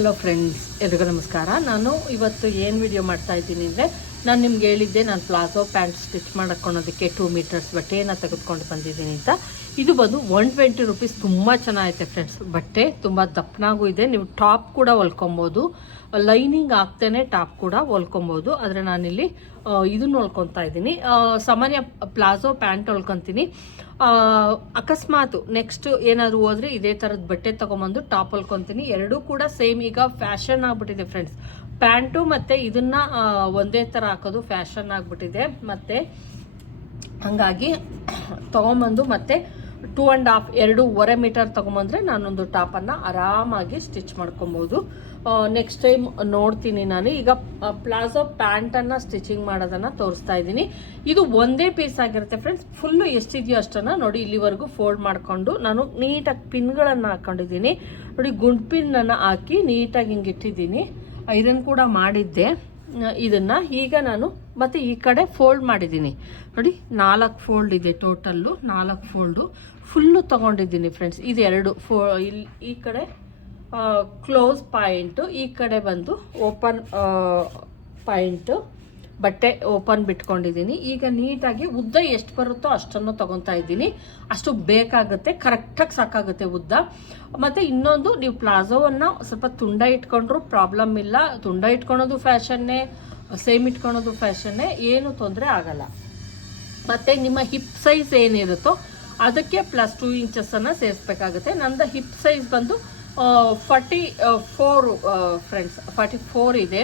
Hello friends ಎಲ್ರಿಗೂ ನಮಸ್ಕಾರ. ನಾನು ಇವತ್ತು ಏನು ವಿಡಿಯೋ ಮಾಡ್ತಾ ಇದ್ದೀನಿ ಅಂದರೆ, ನಾನು ನಿಮ್ಗೆ ಹೇಳಿದ್ದೆ, ನಾನು ಪ್ಲಾಜೋ ಪ್ಯಾಂಟ್ ಸ್ಟಿಚ್ ಮಾಡ್ಕೊಳೋದಕ್ಕೆ ಟೂ ಮೀಟರ್ಸ್ ಬಟ್ಟೆಯನ್ನು ತೆಗೆದುಕೊಂಡು ಬಂದಿದ್ದೀನಿ ಅಂತ. ಇದು ಬಂದು ಒನ್ ಟ್ವೆಂಟಿ ರುಪೀಸ್ ತುಂಬ ಚೆನ್ನಾಗೈತೆ ಫ್ರೆಂಡ್ಸ್ ಬಟ್ಟೆ ತುಂಬ ದಪ್ಪನಾಗೂ ಇದೆ. ನೀವು ಟಾಪ್ ಕೂಡ ಹೊಲ್ಕೊಬೋದು. ಲೈನಿಂಗ್ ಆಗ್ತೇನೆ ಟಾಪ್ ಕೂಡ ಹೊಲ್ಕೊಬೋದು. ಆದರೆ ನಾನಿಲ್ಲಿ ಇದನ್ನು ಹೊಲ್ಕೊತಾ ಇದ್ದೀನಿ. ಸಾಮಾನ್ಯ ಪ್ಲಾಜೋ ಪ್ಯಾಂಟ್ ಹೊಲ್ಕೊತೀನಿ. ಅಕಸ್ಮಾತ್ ನೆಕ್ಸ್ಟ್ ಏನಾದರೂ ಹೋದರೆ ಇದೇ ಥರದ ಬಟ್ಟೆ ತೊಗೊಂಬಂದು ಟಾಪ್ ಹೊಲ್ಕೊತೀನಿ. ಎರಡೂ ಕೂಡ ಸೇಮ್ ಈಗ ಫ್ಯಾಷನ್ ಆಗ್ಬಿಟ್ಟಿದೆ ಫ್ರೆಂಡ್ಸ್ ಪ್ಯಾಂಟು ಮತ್ತು ಇದನ್ನ ಒಂದೇ ಥರ ಹಾಕೋದು ಫ್ಯಾಷನ್ ಆಗಿಬಿಟ್ಟಿದೆ. ಮತ್ತು ಹಾಗಾಗಿ ತೊಗೊಂಬಂದು ಮತ್ತೆ ಟೂ ಆ್ಯಂಡ್ ಹಾಫ್ ಎರಡೂವರೆ ಮೀಟರ್ ತೊಗೊಂಬಂದರೆ ನಾನೊಂದು ಟಾಪನ್ನು ಆರಾಮಾಗಿ ಸ್ಟಿಚ್ ಮಾಡ್ಕೊಬೋದು. ನೆಕ್ಸ್ಟ್ ಟೈಮ್ ನೋಡ್ತೀನಿ ನಾನು. ಈಗ ಪ್ಲಾಜೋ ಪ್ಯಾಂಟನ್ನು ಸ್ಟಿಚಿಂಗ್ ಮಾಡೋದನ್ನು ತೋರಿಸ್ತಾ ಇದ್ದೀನಿ. ಇದು ಒಂದೇ ಪೀಸ್ ಆಗಿರುತ್ತೆ ಫ್ರೆಂಡ್ಸ್. ಫುಲ್ಲು ಎಷ್ಟಿದೆಯೋ ಅಷ್ಟನ್ನು ನೋಡಿ ಇಲ್ಲಿವರೆಗೂ ಫೋಲ್ಡ್ ಮಾಡಿಕೊಂಡು ನಾನು ನೀಟಾಗಿ ಪಿನ್ಗಳನ್ನು ಹಾಕೊಂಡಿದ್ದೀನಿ. ನೋಡಿ, ಗುಂಡ್ ಪಿನ್ನನ್ನು ಹಾಕಿ ನೀಟಾಗಿ ಹಿಂಗೆ ಇಟ್ಟಿದ್ದೀನಿ ಐರನ್ ಕೂಡ ಮಾಡಿದ್ದೆ. ಇದನ್ನು ಈಗ ನಾನು ಮತ್ತೆ ಈ ಕಡೆ ಫೋಲ್ಡ್ ಮಾಡಿದ್ದೀನಿ. ನೋಡಿ, ನಾಲ್ಕು ಫೋಲ್ಡ್ ಇದೆ ಟೋಟಲ್ಲು ನಾಲ್ಕು ಫೋಲ್ಡು ಫುಲ್ಲು ತೊಗೊಂಡಿದ್ದೀನಿ ಫ್ರೆಂಡ್ಸ್ ಇದು ಎರಡು ಫೋ ಈ ಕಡೆ ಕ್ಲೋಸ್ ಪಾಯಿಂಟು ಈ ಕಡೆ ಬಂದು ಓಪನ್ ಪಾಯಿಂಟು ಬಟ್ಟೆ ಓಪನ್ ಬಿಟ್ಕೊಂಡಿದ್ದೀನಿ. ಈಗ ನೀಟಾಗಿ ಉದ್ದ ಎಷ್ಟು ಬರುತ್ತೋ ಅಷ್ಟನ್ನು ತೊಗೊತಾ ಇದ್ದೀನಿ. ಅಷ್ಟು ಬೇಕಾಗುತ್ತೆ, ಕರೆಕ್ಟಾಗಿ ಸಾಕಾಗುತ್ತೆ ಉದ್ದ. ಮತ್ತು ಇನ್ನೊಂದು, ನೀವು ಪ್ಲಾಝೋವನ್ನು ಸ್ವಲ್ಪ ತುಂಡ ಇಟ್ಕೊಂಡ್ರೂ ಪ್ರಾಬ್ಲಮ್ ಇಲ್ಲ. ತುಂಡ ಇಟ್ಕೊಳೋದು ಫ್ಯಾಷನ್ನೇ, ಸೇಮ್ ಇಟ್ಕೊಳೋದು ಫ್ಯಾಷನ್ನೇ, ಏನು ತೊಂದರೆ ಆಗಲ್ಲ. ಮತ್ತು ನಿಮ್ಮ ಹಿಪ್ ಸೈಜ್ ಏನಿರುತ್ತೋ ಅದಕ್ಕೆ ಪ್ಲಸ್ ಟೂ ಇಂಚಸ್ಸನ್ನು ಸೇರಿಸ್ಬೇಕಾಗುತ್ತೆ. ನಂದು ಹಿಪ್ ಸೈಜ್ ಬಂದು forty four friends forty four ಇದೆ.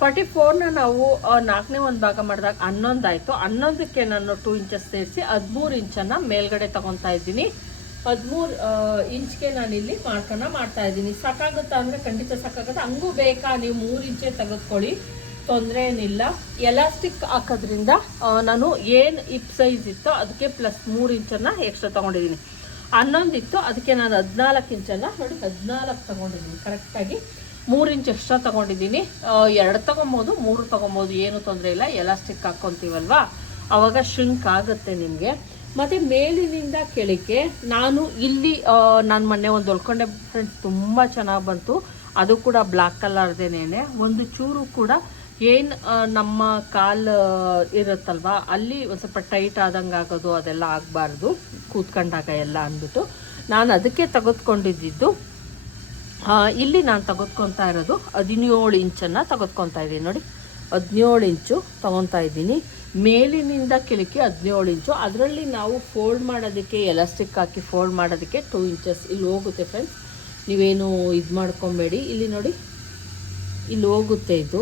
ಫಾರ್ಟಿ ಫೋರ್ನ ನಾವು ನಾಲ್ಕನೇ ಒಂದು ಭಾಗ ಮಾಡಿದಾಗ ಹನ್ನೊಂದು ಆಯಿತು ಹನ್ನೊಂದಕ್ಕೆ ನಾನು ಟೂ ಇಂಚಸ್ ಸೇರಿಸಿ ಹದಿಮೂರು ಇಂಚನ್ನು ಮೇಲ್ಗಡೆ ತಗೊತಾ ಇದ್ದೀನಿ. ಹದಿಮೂರು ಇಂಚ್ಗೆ ನಾನು ಇಲ್ಲಿ ಮಾರ್ಕನ್ನ ಮಾಡ್ತಾ ಇದ್ದೀನಿ. ಸಾಕಾಗುತ್ತಾ ಅಂದರೆ ಖಂಡಿತ ಸಾಕಾಗುತ್ತೆ. ಹಂಗೂ ಬೇಕಾ ನೀವು ಮೂರು ಇಂಚೆ ತೆಗೆದುಕೊಳ್ಳಿ. ತೊಂದರೆ ಏನಿಲ್ಲ. ಎಲಾಸ್ಟಿಕ್ ಹಾಕೋದ್ರಿಂದ ನಾನು ಏನು ಇಪ್ ಸೈಜ್ ಇತ್ತೋ ಅದಕ್ಕೆ ಪ್ಲಸ್ ಮೂರು ಇಂಚನ್ನು ಎಕ್ಸ್ಟ್ರಾ ತೊಗೊಂಡಿದ್ದೀನಿ. ಹನ್ನೊಂದಿತ್ತು, ಅದಕ್ಕೆ ನಾನು ಹದಿನಾಲ್ಕು ಇಂಚನ್ನು, ನೋಡಿ ಹದಿನಾಲ್ಕು ತೊಗೊಂಡಿದ್ದೀನಿ. ಕರೆಕ್ಟಾಗಿ ಮೂರು ಇಂಚ್ ಎಕ್ಸ್ಟ್ರಾ ತೊಗೊಂಡಿದ್ದೀನಿ. ಎರಡು ತೊಗೊಬೋದು, ಮೂರು ತೊಗೊಬೋದು, ಏನು ತೊಂದರೆ ಇಲ್ಲ. ಎಲಾಸ್ಟಿಕ್ ಹಾಕ್ಕೊತೀವಲ್ವಾ ಆವಾಗ ಶ್ರಿಂಕ್ ಆಗುತ್ತೆ ನಿಮಗೆ. ಮತ್ತು ಮೇಲಿನಿಂದ ಕೆಳಕ್ಕೆ ನಾನು ಇಲ್ಲಿ ನಾನು ಮೊನ್ನೆ ಒಂದು ಹೊಲ್ಕೊಂಡೆ ಫ್ರೆಂಡ್ಸ್ ತುಂಬ ಚೆನ್ನಾಗಿ ಬಂತು. ಅದು ಕೂಡ ಬ್ಲ್ಯಾಕ್ ಕಲರ್ದೇನೆ ಒಂದು ಚೂರು ಕೂಡ ಏನು ನಮ್ಮ ಕಾಲು ಇರುತ್ತಲ್ವಾ? ಅಲ್ಲಿ ಒಂದು ಸ್ವಲ್ಪ ಟೈಟ್ ಆದಂಗೆ ಆಗೋದು, ಅದೆಲ್ಲ ಆಗಬಾರ್ದು. ಕೂತ್ಕೊಂಡಾಗ ಎಲ್ಲ ಅಂದ್ಬಿಟ್ಟು. ನಾನು ಅದಕ್ಕೆ ತೆಗೆದುಕೊಂಡಿದ್ದು. ಇಲ್ಲಿ ನಾನು ತೆಗೆದುಕೊತಾ ಇರೋದು ಹದಿನೇಳು ಇಂಚನ್ನು ತೆಗೆದುಕೊತಾ ಇದ್ದೀನಿ ನೋಡಿ. ಹದಿನೇಳು ಇಂಚು ತೊಗೊತಾ ಇದ್ದೀನಿ. ಮೇಲಿನಿಂದ ಕೆಳಕ್ಕೆ ಹದಿನೇಳು ಇಂಚು. ಅದರಲ್ಲಿ ನಾವು ಫೋಲ್ಡ್ ಮಾಡೋದಕ್ಕೆ ಎಲಾಸ್ಟಿಕ್ ಹಾಕಿ ಫೋಲ್ಡ್ ಮಾಡೋದಕ್ಕೆ ಟೂ ಇಂಚಸ್ ಇಲ್ಲಿ ಹೋಗುತ್ತೆ ಫ್ರೆಂಡ್ಸ್ ನೀವೇನು ಇದು ಮಾಡ್ಕೊಬೇಡಿ. ಇಲ್ಲಿ ನೋಡಿ, ಇಲ್ಲಿ ಹೋಗುತ್ತೆ ಇದು.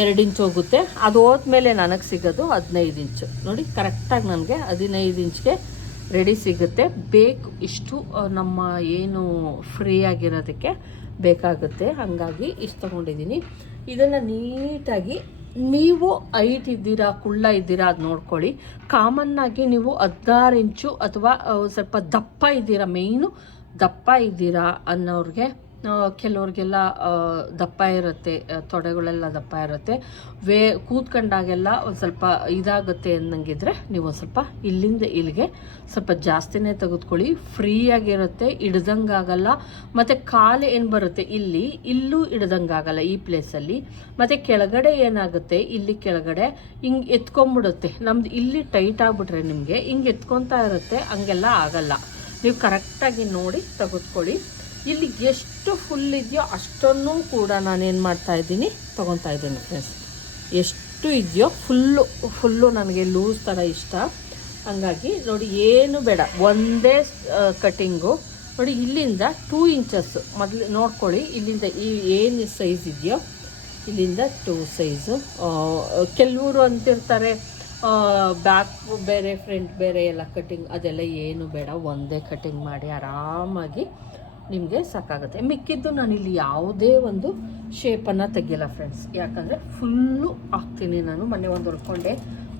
ಎರಡು ಇಂಚು ಹೋಗುತ್ತೆ. ಅದು ಹೋದ್ಮೇಲೆ ನನಗೆ ಸಿಗೋದು ಹದಿನೈದು ಇಂಚು. ನೋಡಿ ಕರೆಕ್ಟಾಗಿ ನನಗೆ ಹದಿನೈದು ಇಂಚ್ಗೆ ರೆಡಿ ಸಿಗುತ್ತೆ. ಬೇಕು ಇಷ್ಟು ನಮ್ಮ ಏನು ಫ್ರೀ ಆಗಿರೋದಕ್ಕೆ ಬೇಕಾಗುತ್ತೆ. ಹಾಗಾಗಿ ಇಷ್ಟು ತೊಗೊಂಡಿದ್ದೀನಿ. ಇದನ್ನು ನೀಟಾಗಿ ನೀವು ಐಟ್ ಇದ್ದೀರಾ, ಕುಳ್ಳ ಇದ್ದೀರಾ ಅದು ನೋಡ್ಕೊಳ್ಳಿ. ಕಾಮನ್ನಾಗಿ ನೀವು ಹದಿನಾರು ಇಂಚು ಅಥವಾ ಸ್ವಲ್ಪ ದಪ್ಪ ಇದ್ದೀರಾ ಮೇಯ್ನು ದಪ್ಪ ಇದ್ದೀರಾ ಅನ್ನೋರಿಗೆ ಕೆಲವ್ರಿಗೆಲ್ಲ ದಪ್ಪ ಇರುತ್ತೆ ತೊಡೆಗಳೆಲ್ಲ ದಪ್ಪ ಇರುತ್ತೆ. ವೇ, ಕೂತ್ಕೊಂಡಾಗೆಲ್ಲ ಒಂದು ಸ್ವಲ್ಪ ಇದಾಗುತ್ತೆ ಅನ್ನಂಗಿದ್ರೆ ನೀವು ಒಂದು ಸ್ವಲ್ಪ ಇಲ್ಲಿಂದ ಇಲ್ಲಿಗೆ ಸ್ವಲ್ಪ ಜಾಸ್ತಿನೇ ತೆಗೆದುಕೊಳ್ಳಿ. ಫ್ರೀಯಾಗಿರುತ್ತೆ ಹಿಡ್ದಂಗಾಗಲ್ಲ ಮತ್ತು ಕಾಲು ಏನು ಬರುತ್ತೆ? ಇಲ್ಲಿ, ಇಲ್ಲೂ ಹಿಡ್ದಂಗಾಗಲ್ಲ ಈ ಪ್ಲೇಸಲ್ಲಿ. ಮತ್ತು ಕೆಳಗಡೆ ಏನಾಗುತ್ತೆ? ಇಲ್ಲಿ ಕೆಳಗಡೆ ಹಿಂಗೆ ಎತ್ಕೊಂಬಿಡುತ್ತೆ. ನಮ್ದು ಇಲ್ಲಿ ಟೈಟ್ ಆಗಿಬಿಟ್ರೆ ನಿಮಗೆ ಹಿಂಗೆ ಎತ್ಕೊತಾ ಇರುತ್ತೆ, ಹಂಗೆಲ್ಲ ಆಗಲ್ಲ. ನೀವು ಕರೆಕ್ಟಾಗಿ ನೋಡಿ ತೆಗೆದುಕೊಳ್ಳಿ. ಇಲ್ಲಿ ಎಷ್ಟು ಫುಲ್ ಇದೆಯೋ ಅಷ್ಟನ್ನು ಕೂಡ ನಾನೇನು ಮಾಡ್ತಾ ಇದ್ದೀನಿ, ತೊಗೊತಾ ಇದ್ದೀನಿ ಫ್ರೆಂಡ್ಸ್ ಎಷ್ಟು ಇದೆಯೋ ಫುಲ್ಲು ಫುಲ್ಲು ನನಗೆ ಲೂಸ್ ಥರ ಇಷ್ಟ. ಹಂಗಾಗಿ ನೋಡಿ, ಏನು ಬೇಡ. ಒಂದೇ ಕಟ್ಟಿಂಗು ನೋಡಿ, ಇಲ್ಲಿಂದ ಟೂ ಇಂಚಸ್ಸು ಮೊದಲು ನೋಡ್ಕೊಳ್ಳಿ, ಇಲ್ಲಿಂದ ಈ ಏನು ಸೈಜ್ ಇದೆಯೋ, ಇಲ್ಲಿಂದ ಟೂ ಸೈಜು ಕೆಲವರು ಅಂತಿರ್ತಾರೆ ಬ್ಯಾಕ್ ಬೇರೆ ಫ್ರಂಟ್ ಬೇರೆ ಎಲ್ಲ ಕಟ್ಟಿಂಗ್ ಅದೆಲ್ಲ ಏನು ಬೇಡ. ಒಂದೇ ಕಟ್ಟಿಂಗ್ ಮಾಡಿ ಆರಾಮಾಗಿ ನಿಮಗೆ ಸಾಕಾಗುತ್ತೆ. ಮಿಕ್ಕಿದ್ದು ನಾನು ಇಲ್ಲಿ ಯಾವುದೇ ಒಂದು ಶೇಪನ್ನು ತೆಗಿಯಲ್ಲ ಫ್ರೆಂಡ್ಸ್ ಯಾಕಂದರೆ ಫುಲ್ಲು ಹಾಕ್ತೀನಿ ನಾನು, ಮೊನ್ನೆ ಒಂದು ಹೊಲ್ಕೊಂಡೆ.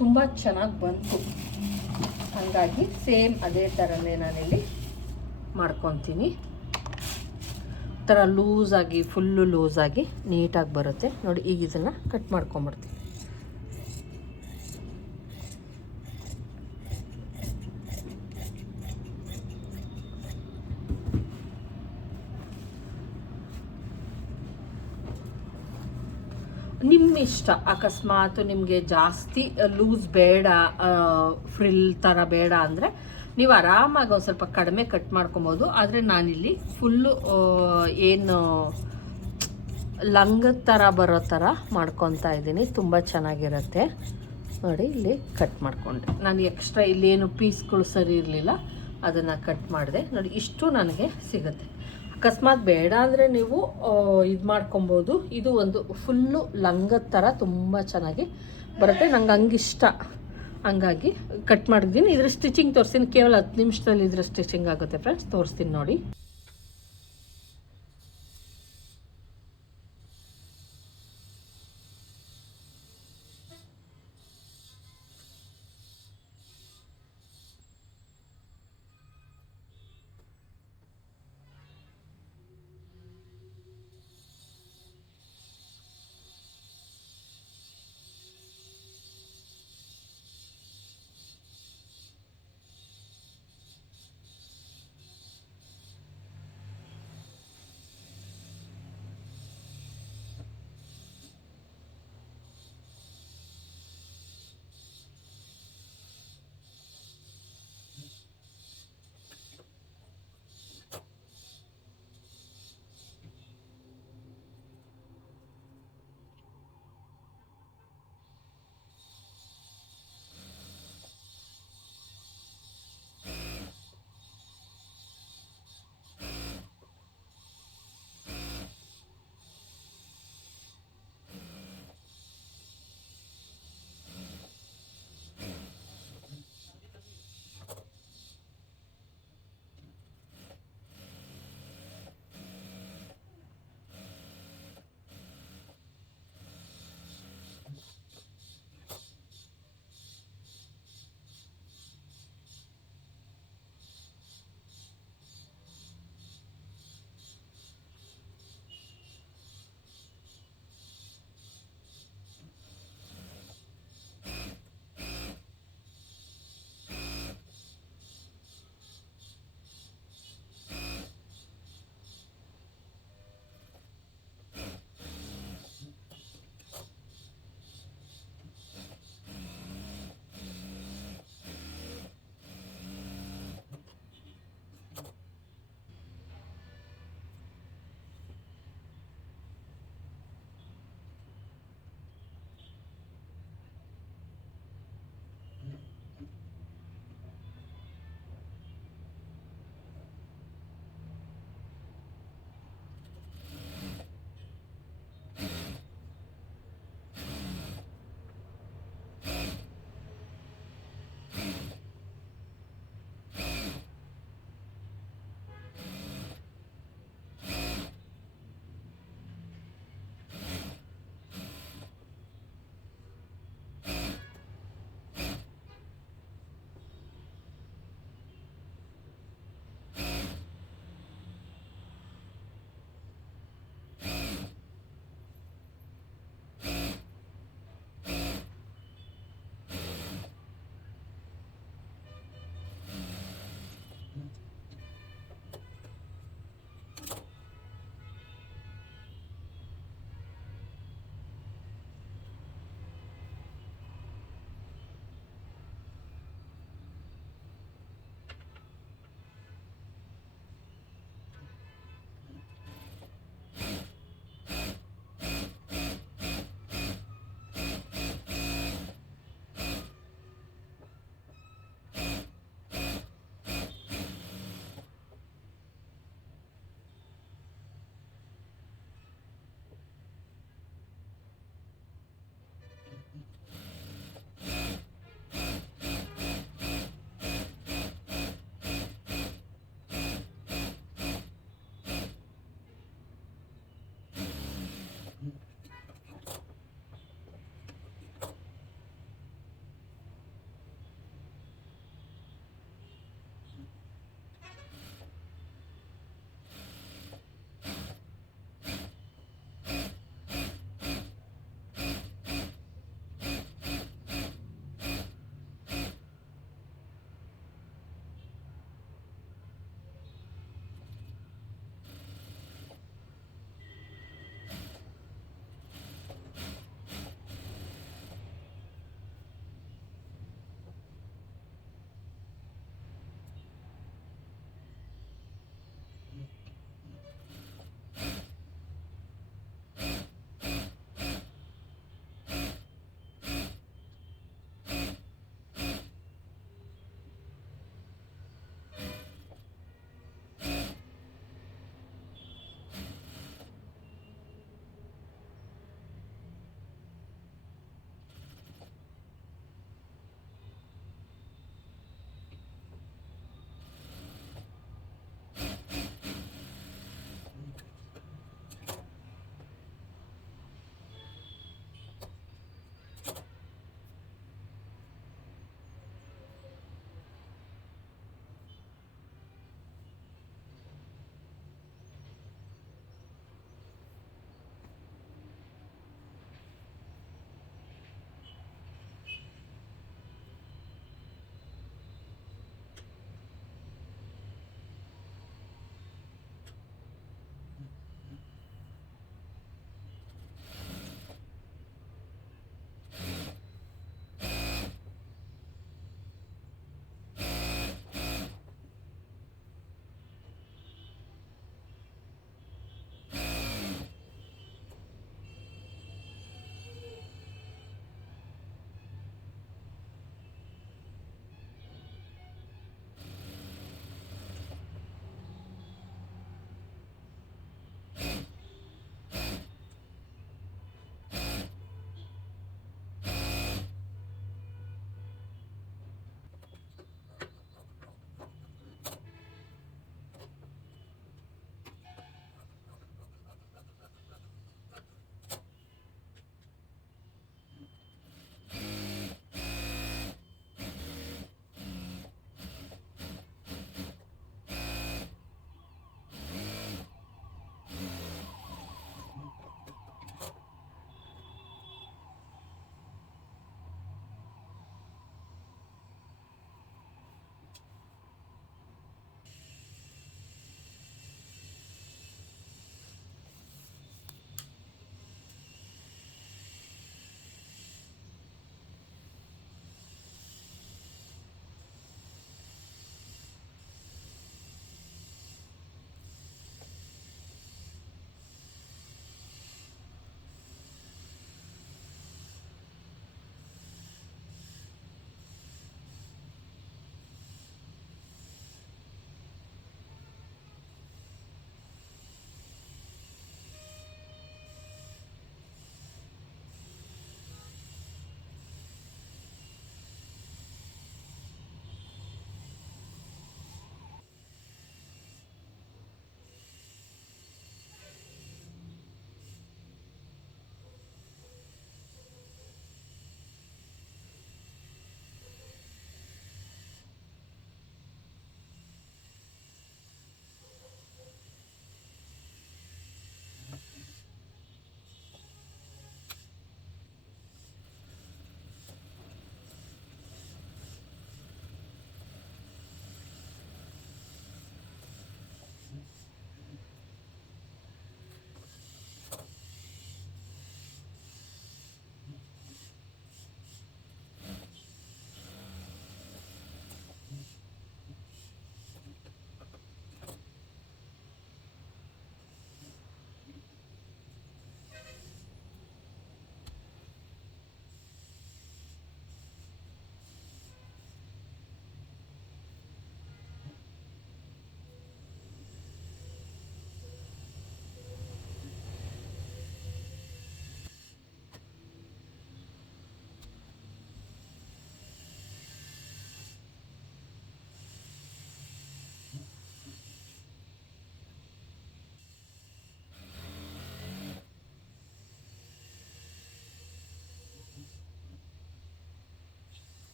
ತುಂಬ ಚೆನ್ನಾಗಿ ಬಂತು. ಹಾಗಾಗಿ ಸೇಮ್ ಅದೇ ಥರನೇ ನಾನಿಲ್ಲಿ ಮಾಡ್ಕೊತೀನಿ. ಥರ ಲೂಸಾಗಿ ಫುಲ್ಲು ಲೂಸಾಗಿ ನೀಟಾಗಿ ಬರುತ್ತೆ. ನೋಡಿ, ಈಗ ಇದನ್ನು ಕಟ್ ಮಾಡ್ಕೊಂಬಿಡ್ತೀನಿ ನಿಮ್ಮ ಇಷ್ಟ ಅಕಸ್ಮಾತ್ ನಿಮಗೆ ಜಾಸ್ತಿ ಲೂಸ್ ಬೇಡ ಫ್ರಿಲ್ ಥರ ಬೇಡ ಅಂದರೆ ನೀವು ಆರಾಮಾಗಿ ಒಂದು ಸ್ವಲ್ಪ ಕಡಿಮೆ ಕಟ್ ಮಾಡ್ಕೊಬೋದು. ಆದರೆ ನಾನಿಲ್ಲಿ ಫುಲ್ಲು ಏನು ಲಂಗದ ಥರ ಬರೋ ಥರ ಮಾಡ್ಕೊತಾ ಇದ್ದೀನಿ. ತುಂಬ ಚೆನ್ನಾಗಿರುತ್ತೆ. ನೋಡಿ, ಇಲ್ಲಿ ಕಟ್ ಮಾಡಿಕೊಂಡೆ. ನಾನು ಎಕ್ಸ್ಟ್ರಾ ಇಲ್ಲೇನು ಪೀಸ್ಗಳು ಸರಿ ಇರಲಿಲ್ಲ. ಅದನ್ನು ಕಟ್ ಮಾಡಿದೆ. ನೋಡಿ, ಇಷ್ಟು ನನಗೆ ಸಿಗುತ್ತೆ. ಅಕಸ್ಮಾತ್ ಬೇಡ ಅಂದರೆ ನೀವು ಇದು ಮಾಡ್ಕೊಬೋದು. ಇದು ಒಂದು ಫುಲ್ಲು ಲಂಗದ ಥರ ತುಂಬ ಚೆನ್ನಾಗಿ ಬರುತ್ತೆ. ನಂಗೆ ಹಂಗಿಷ್ಟ. ಹಂಗಾಗಿ ಕಟ್ ಮಾಡಿದ್ದೀನಿ ಇದ್ರ ಸ್ಟಿಚಿಂಗ್ ತೋರಿಸ್ತೀನಿ. ಕೇವಲ ಹತ್ತು ನಿಮಿಷದಲ್ಲಿ ಇದ್ರ ಸ್ಟಿಚಿಂಗ್ ಆಗುತ್ತೆ ಫ್ರೆಂಡ್ಸ್ ತೋರಿಸ್ತೀನಿ ನೋಡಿ.